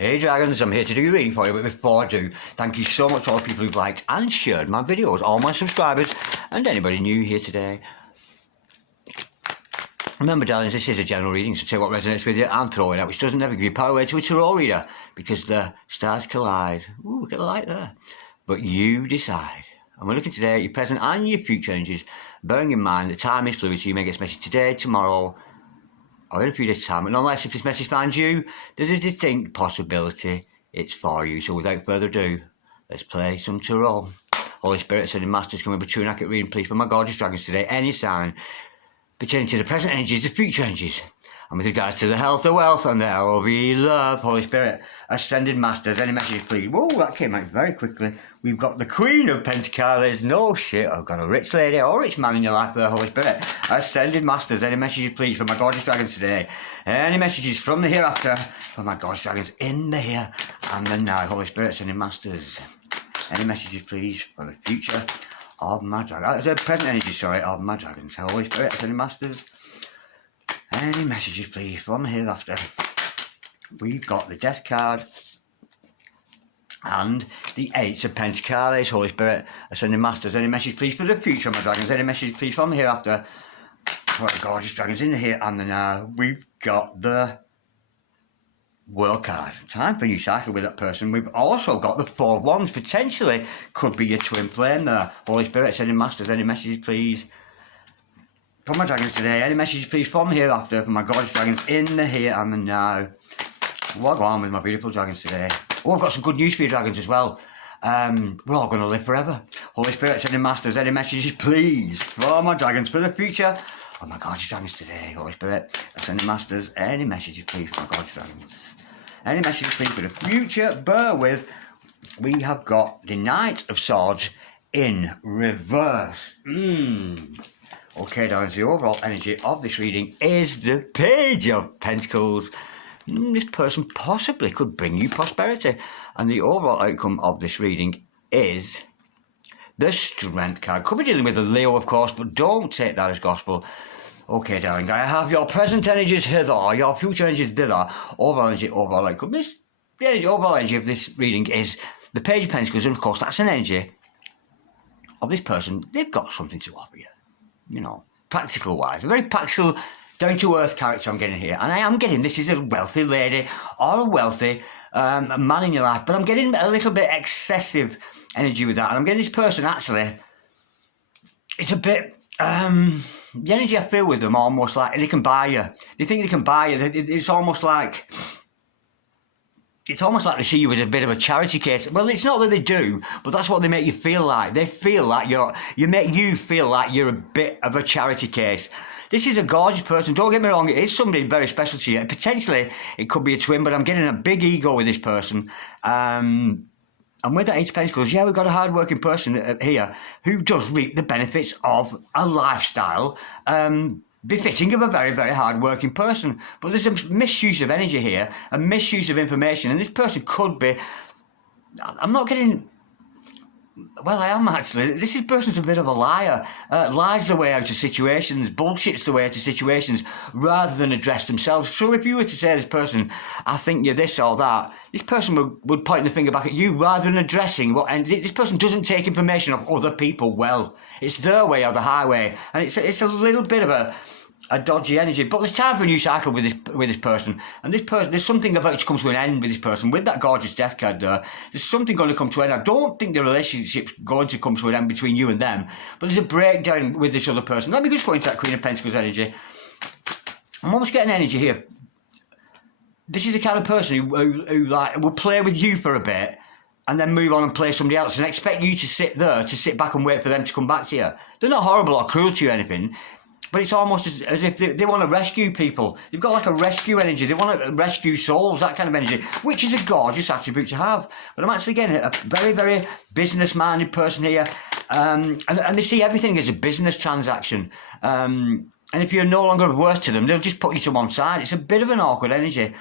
Hey Dragons, I'm here to do a reading for you, but before I do, thank you so much to all the people who've liked and shared my videos, all my subscribers, and anybody new here today. Remember, darlings, this is a general reading, so take what resonates with you and throw it out, which doesn't ever give you power away to a tarot reader, because the stars collide. Ooh, look at the light there. But you decide. And we're looking today at your present and your future energies, bearing in mind that time is fluid, so you may get this message today, tomorrow, or in a few days' time. And unless if this message finds you, there's a distinct possibility it's for you. So without further ado, let's play some tarot. Holy Spirit, sending masters, coming with a true and accurate reading, please, for my gorgeous dragons today, any sign pertaining to the present energies, the future energies, and with regards to the health, the wealth, and the LOV love. Holy Spirit, ascended masters, any messages, please. Whoa, that came out very quickly. We've got the Queen of Pentacles. No shit, I've got a rich lady or rich man in your life there, Holy Spirit. Ascended masters, any messages, please, for my gorgeous dragons today. Any messages from the hereafter for my gorgeous dragons in the here and the now. Holy Spirit, ascended masters, any messages, please, for the future of my dragons. The present energy, sorry, of my dragons. Holy Spirit, ascended masters, any messages, please, from the hereafter. We've got the Death card and the Aint of Pentacles. Holy Spirit, ascending masters, any message, please, for the future of my dragons. Any message, please, from the hereafter for the gorgeous dragons in the here and the now. We've got the World card. Time for a new cycle with that person. We've also got the Four of Wands. Potentially could be your twin flame there. Holy Spirit, ascending masters, any messages, please, for my dragons today. Any messages, please, from the hereafter for my gorgeous dragons in the here and the now. What go on with my beautiful dragons today? Oh, I've got some good news for you, dragons, as well. We're all going to live forever. Holy Spirit, sending masters, any messages, please, for my dragons for the future. Oh my gorgeous dragons today. Holy Spirit, sending masters, any messages, please, for my gorgeous dragons. Any messages, please, for the future. Bear with. We have got the Knight of Swords in reverse. Okay, darlings, the overall energy of this reading is the Page of Pentacles. This person possibly could bring you prosperity. And the overall outcome of this reading is the Strength card. Could be dealing with a Leo, of course, but don't take that as gospel. Okay, darling, I have your present energies hither, your future energies thither. Overall energy, overall outcome. The overall energy of this reading is the Page of Pentacles, and of course that's an energy of this person. They've got something to offer you. You know, practical wise. A very practical, down-to-earth character I'm getting here. And I am getting, this is a wealthy lady or a wealthy man in your life, but I'm getting a little bit excessive energy with that. And I'm getting this person, actually, it's a bit, the energy I feel with them, almost like they can buy you. They think they can buy you. It's almost like they see you as a bit of a charity case. Well, it's not that they do, but that's what they make you feel like. They feel like you make you feel like you're a bit of a charity case. This is a gorgeous person. Don't get me wrong, it is somebody very special to you. Potentially, it could be a twin, but I'm getting a big ego with this person. And with that Ace of Pentacles, yeah, we've got a hard-working person here who does reap the benefits of a lifestyle befitting of a very, very hard-working person. But there's a misuse of energy here, a misuse of information, and this person could be... I'm not getting... Well, I am actually. This person's a bit of a liar. Lies the way out of situations, bullshits the way out of situations, rather than address themselves. So if you were to say to this person, I think you're this or that, this person would point the finger back at you rather than addressing what... And this person doesn't take information off other people well. It's their way or the highway. And it's a little bit of a dodgy energy, but there's time for a new cycle with this person. And this person, there's something about to come to an end with this person. With that gorgeous Death card there, there's something going to come to an end. I don't think the relationship's going to come to an end between you and them, but there's a breakdown with this other person. Let me just go into that Queen of Pentacles energy. I'm almost getting energy here. This is the kind of person who like will play with you for a bit and then move on and play somebody else and expect you to sit back and wait for them to come back to you. They're not horrible or cruel to you or anything, but it's almost as if they want to rescue people. They've got like a rescue energy. They want to rescue souls, that kind of energy, which is a gorgeous attribute to have. But I'm actually getting a very, very business-minded person here. And they see everything as a business transaction. And if you're no longer of worth to them, they'll just put you to one side. It's a bit of an awkward energy.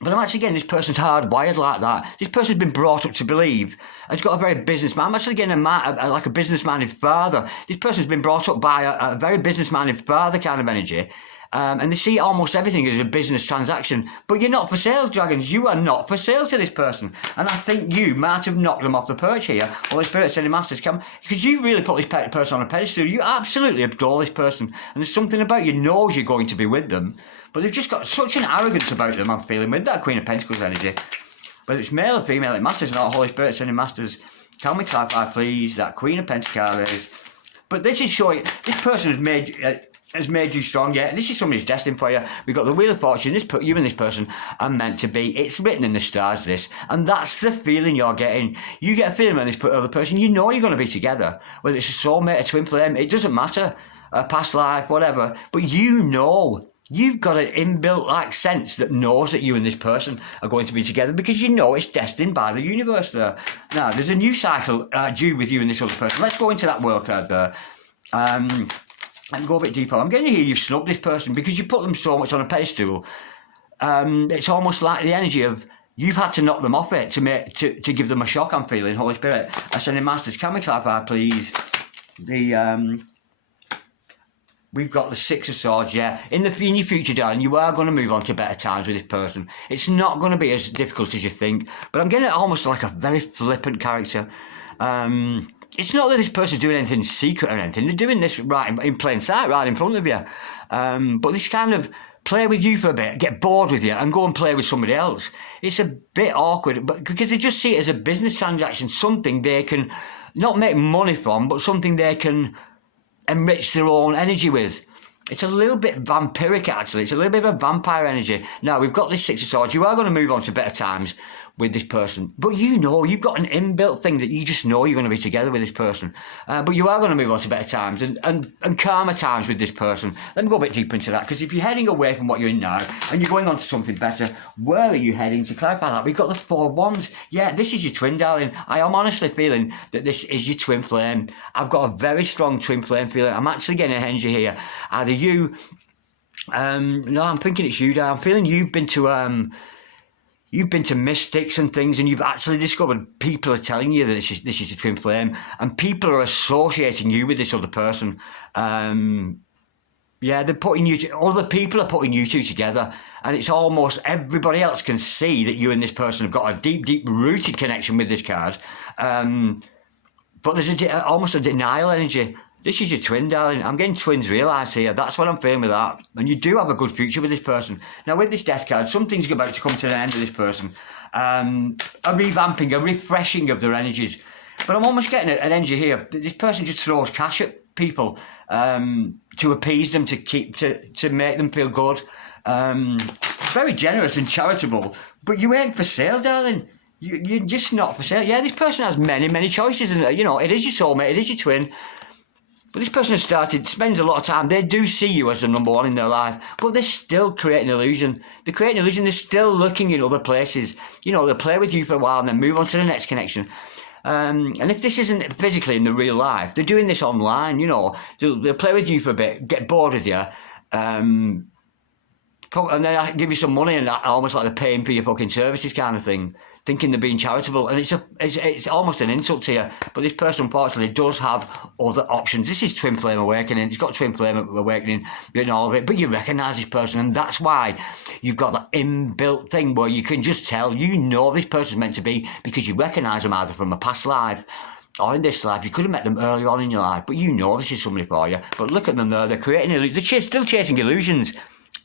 But I'm actually getting this person's hardwired like that. This person's been brought up to believe. Has got a very businessman. I'm actually getting like a business-minded father. This person's been brought up by a very business-minded father kind of energy. And they see almost everything as a business transaction. But you're not for sale, Dragons. You are not for sale to this person. And I think you might have knocked them off the perch here. Holy Spirit sending masters come. Because you really put this person on a pedestal. You absolutely adore this person. And there's something about you knows you're going to be with them. But they've just got such an arrogance about them, I'm feeling, with that Queen of Pentacles energy. Whether it's male or female, it matters not. Holy Spirit sending masters. Can we clarify, please, that Queen of Pentacles is... But this is showing... This person has made you strong, yeah. This is somebody's destined for you. We've got the Wheel of Fortune. You and this person are meant to be. It's written in the stars, this. And that's the feeling you're getting. You get a feeling when this other person, you know you're going to be together. Whether it's a soulmate, a twin flame, it doesn't matter. A past life, whatever. But you know... You've got an inbuilt like sense that knows that you and this person are going to be together because you know it's destined by the universe there. Now, there's a new cycle due with you and this other person. Let's go into that world card there. And go a bit deeper. I'm getting to hear you've snubbed this person because you put them so much on a pedestal. It's almost like the energy of you've had to knock them off it to give them a shock, I'm feeling. Holy Spirit, Ascending Masters, can we clarify, please? We've got the Six of Swords, yeah. In your future, darling, you are going to move on to better times with this person. It's not going to be as difficult as you think, but I'm getting it almost like a very flippant character. It's not that this person's doing anything secret or anything. They're doing this right in plain sight, right in front of you. But this kind of play with you for a bit, get bored with you, and go and play with somebody else. It's a bit awkward, but because they just see it as a business transaction, something they can not make money from, but something they can enrich their own energy with. It's a little bit vampiric, actually. It's a little bit of a vampire energy. Now, we've got this Six of Swords. You are going to move on to better times with this person. But you know, you've got an inbuilt thing that you just know you're going to be together with this person. But you are going to move on to better times and calmer times with this person. Let me go a bit deeper into that, because if you're heading away from what you're in now and you're going on to something better, where are you heading? To clarify that, we've got the Four of Wands. Yeah, this is your twin, darling. I am honestly feeling that this is your twin flame. I've got a very strong twin flame feeling. I'm actually getting a energy here. Either you... no, I'm thinking it's you, darling. I'm feeling you've been to mystics and things, and you've actually discovered people are telling you that this is your twin flame, and people are associating you with this other person. Yeah, they're putting other people are putting you two together, and it's almost everybody else can see that you and this person have got a deep, deep rooted connection with this card. But there's almost a denial energy. This is your twin, darling. I'm getting twins realised here. That's what I'm feeling with that. And you do have a good future with this person. Now, with this death card, something's about to come to the end of this person. A revamping, a refreshing of their energies. But I'm almost getting an energy here. This person just throws cash at people to appease them, to make them feel good. Very generous and charitable. But you ain't for sale, darling. You're just not for sale. Yeah, this person has many, many choices. And, you know, it is your soulmate, it is your twin. But this person spends a lot of time. They do see you as the number one in their life, but they're still creating an illusion. They're creating an illusion. They're still looking in other places. You know, they'll play with you for a while and then move on to the next connection. And if this isn't physically in the real life, they're doing this online, you know. They'll play with you for a bit, get bored with you, and then I give you some money and almost like they're paying for your fucking services kind of thing, thinking they're being charitable, and it's almost an insult to you. But this person, unfortunately, does have other options. This is Twin Flame Awakening. It's got Twin Flame Awakening in all of it, but you recognise this person, and that's why you've got that inbuilt thing where you can just tell, you know this person's meant to be, because you recognise them either from a past life or in this life. You could have met them earlier on in your life, but you know this is somebody for you. But look at them there. They're creating illusions. They're still chasing illusions.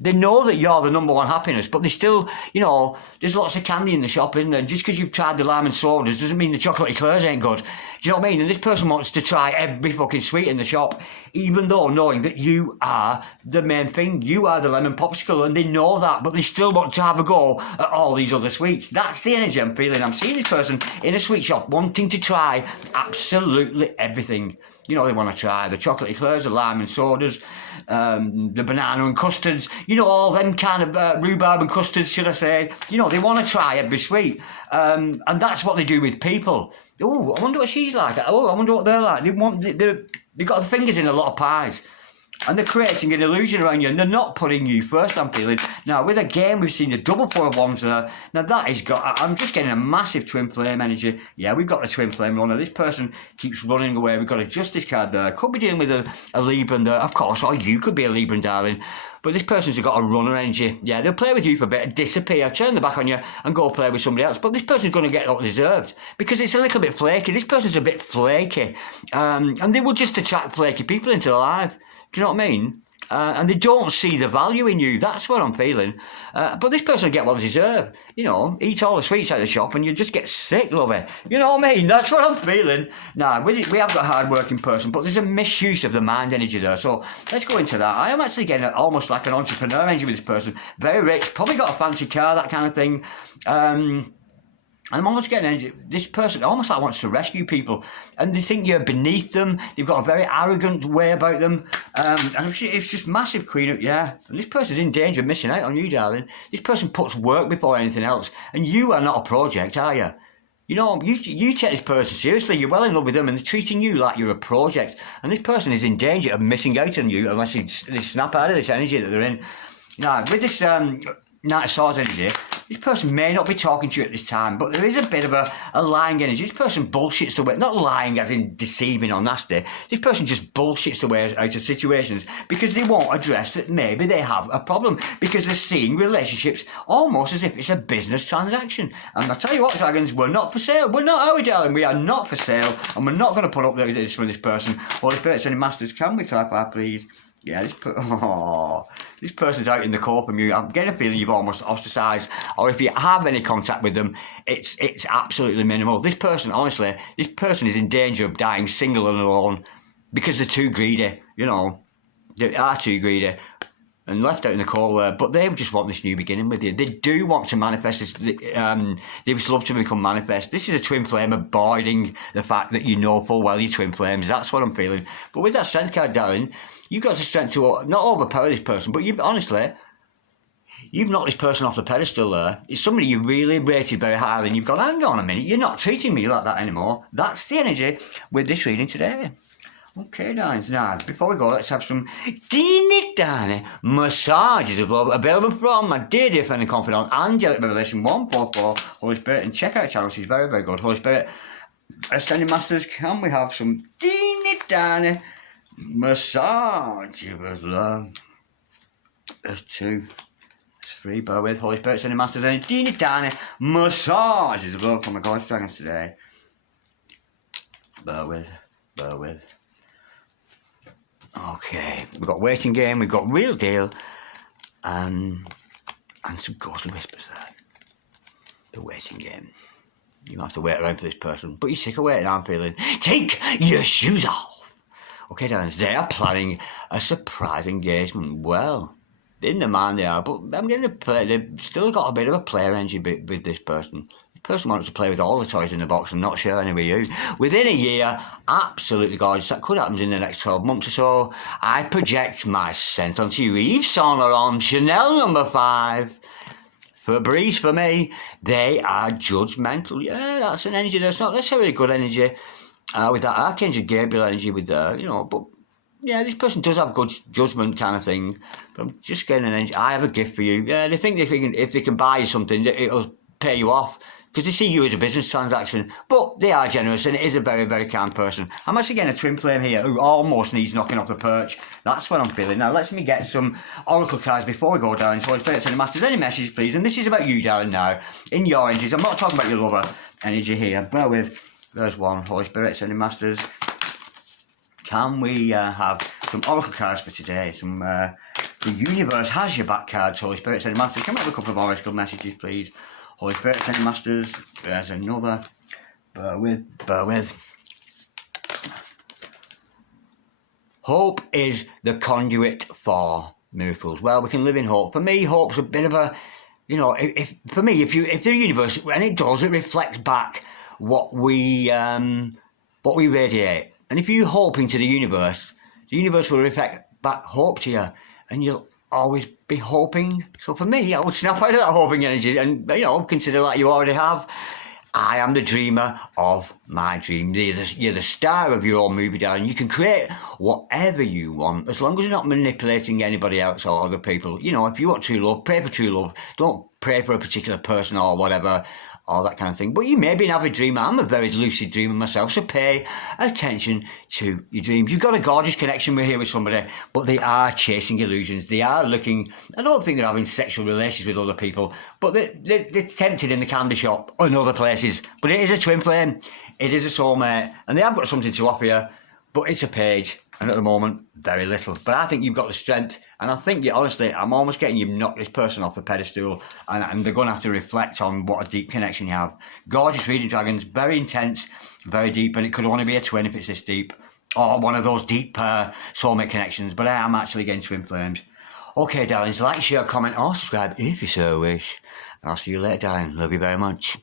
They know that you're the number one happiness, but they still, you know, there's lots of candy in the shop, isn't there? And just because you've tried the lime and sodas doesn't mean the chocolate eclairs ain't good. Do you know what I mean? And this person wants to try every fucking sweet in the shop, even though knowing that you are the main thing. You are the lemon popsicle, and they know that, but they still want to have a go at all these other sweets. That's the energy I'm feeling. I'm seeing this person in a sweet shop wanting to try absolutely everything. You know, they want to try the chocolate eclairs, the lime and sodas, the banana and custards, you know, all them kind of rhubarb and custards, should I say. You know, they want to try every sweet. And that's what they do with people. Oh, I wonder what she's like. Oh, I wonder what they're like. They've got their fingers in a lot of pies. and they're creating an illusion around you, and they're not putting you first, I'm feeling. Now, with a game, we've seen the double 4 of wands there. Now, that has got, I'm just getting a massive twin flame energy. Yeah, we've got the twin flame runner. This person keeps running away. We've got a justice card there. Could be dealing with a Libran there, of course, or you could be a Libran, darling. But this person's got a runner energy. Yeah, they'll play with you for a bit, disappear, turn their back on you, and go play with somebody else. But this person's going to get what deserved, because it's a little bit flaky. This person's a bit flaky. And they will just attract flaky people into their life. Do you know what I mean? And they don't see the value in you. That's what I'm feeling. But this person will get what they deserve. You know, eat all the sweets out of the shop and you just get sick, love it. You know what I mean? That's what I'm feeling. Now, we have got a hard-working person, but there's a misuse of the mind energy there. So let's go into that. I am actually getting almost like an entrepreneur energy with this person. Very rich, probably got a fancy car, that kind of thing. And I'm almost getting this person almost like wants to rescue people, and they think you're beneath them. They've got a very arrogant way about them, and it's just massive queen up, yeah. And this person's in danger of missing out on you, darling. This person puts work before anything else, and you are not a project, are you? You know, you take this person seriously. You're well in love with them, and they're treating you like you're a project. And this person is in danger of missing out on you unless they snap out of this energy that they're in. Now, with this Knight of Swords energy, this person may not be talking to you at this time, but there is a bit of a lying energy. This person bullshits the way, not lying as in deceiving or nasty. This person just bullshits the way out of situations because they won't address that maybe they have a problem, because they're seeing relationships almost as if it's a business transaction. And I tell you what, dragons, we're not for sale. We're not, are we, darling? We are not for sale, and we're not going to put up this for this person. Holy Spirit, any masters, can we clarify, please? Yeah, this person's out in the cold from you. I'm getting a feeling you've almost ostracised, or if you have any contact with them, it's absolutely minimal. This person, honestly, this person is in danger of dying single and alone because they're too greedy. You know, they are too greedy and left out in the cold there. But they just want this new beginning with you. They do want to manifest this. They would love to become manifest. This is a twin flame avoiding the fact that you know full well you're twin flames. That's what I'm feeling. But with that strength card, darling, you've got the strength to not overpower this person, but honestly, you've knocked this person off the pedestal there. It's somebody you really rated very highly, and you've gone, hang on a minute, you're not treating me like that anymore. That's the energy with this reading today. Okay, darlings, now, before we go, let's have some teeny tiny massages available from my dear friend and confidant, Angelic Revelation 144, Holy Spirit, and check out her channel, she's very, very good. Holy Spirit, Ascending Masters, can we have some teeny tiny massage with love? There's 2. There's 3. Bear with. Holy Spirit, Ascending Masters, and teeny tiny massages of love from my God's dragons today. Bear with. Bear with. Okay, we've got Waiting Game, we've got Real Deal, and some Ghostly Whispers there. The Waiting Game. You might have to wait around for this person, but you're sick of waiting, I'm feeling. Take your shoes off! Okay, darlings, they are planning a surprise engagement. Well, in the mind they are, but I'm getting a play. They've still got a bit of a player energy with this person. The person wants to play with all the toys in the box and not share any with you. Within a year, absolutely gorgeous. That could happen in the next 12 months or so. I project my scent onto you. Yves Saint Laurent, Chanel number 5. Febreze for me. They are judgmental. Yeah, that's an energy that's not necessarily good energy. With that Archangel Gabriel energy with you know, but yeah, this person does have good judgment kind of thing. But I'm just getting an energy. I have a gift for you. Yeah, they think if they can buy you something, it'll pay you off, because they see you as a business transaction. But they are generous, and it is a very, very kind person. I'm actually getting a twin flame here who almost needs knocking off the perch. That's what I'm feeling. Now, let me get some oracle cards before we go down. So, Spirit, Any Masters, any messages, please? And this is about you, darling, now. In your energies. I'm not talking about your lover energy here. Bear with. There's one. Holy Spirit, Any Masters. Can we have some oracle cards for today? Some the universe has your back cards, Holy Spirit, Any Masters. Can we have a couple of oracle messages, please? Holy Spirit, Any Masters. There's another. Bear with, bear with. Hope is the conduit for miracles. Well, we can live in hope. For me, hope's a bit of a, you know, if the universe, and it does, it reflects back what we radiate. And if you hope into the universe will reflect back hope to you, and you'll always be hoping. So for me, I would snap out of that hoping energy and, you know, consider like you already have. I am the dreamer of my dream. You're the star of your own movie, darling. You can create whatever you want, as long as you're not manipulating anybody else or other people. You know, if you want true love, pray for true love. Don't pray for a particular person or whatever, or that kind of thing. But you may be an avid dreamer. I'm a very lucid dreamer myself, so pay attention to your dreams. You've got a gorgeous connection with somebody, but they are chasing illusions. They are looking, I don't think they're having sexual relations with other people, but they're tempted in the candy shop and other places. But it is a twin flame. It is a soulmate. And they have got something to offer you, but it's a page. And at the moment, very little. But I think you've got the strength. And I think, honestly, I'm almost getting you knock this person off the pedestal. And they're going to have to reflect on what a deep connection you have. Gorgeous reading, dragons. Very intense, very deep. And it could only be a twin if it's this deep. Or one of those deep soulmate connections. But I am actually getting twin flames. Okay, darlings. Like, share, comment, or subscribe if you so wish. And I'll see you later, darling. Love you very much.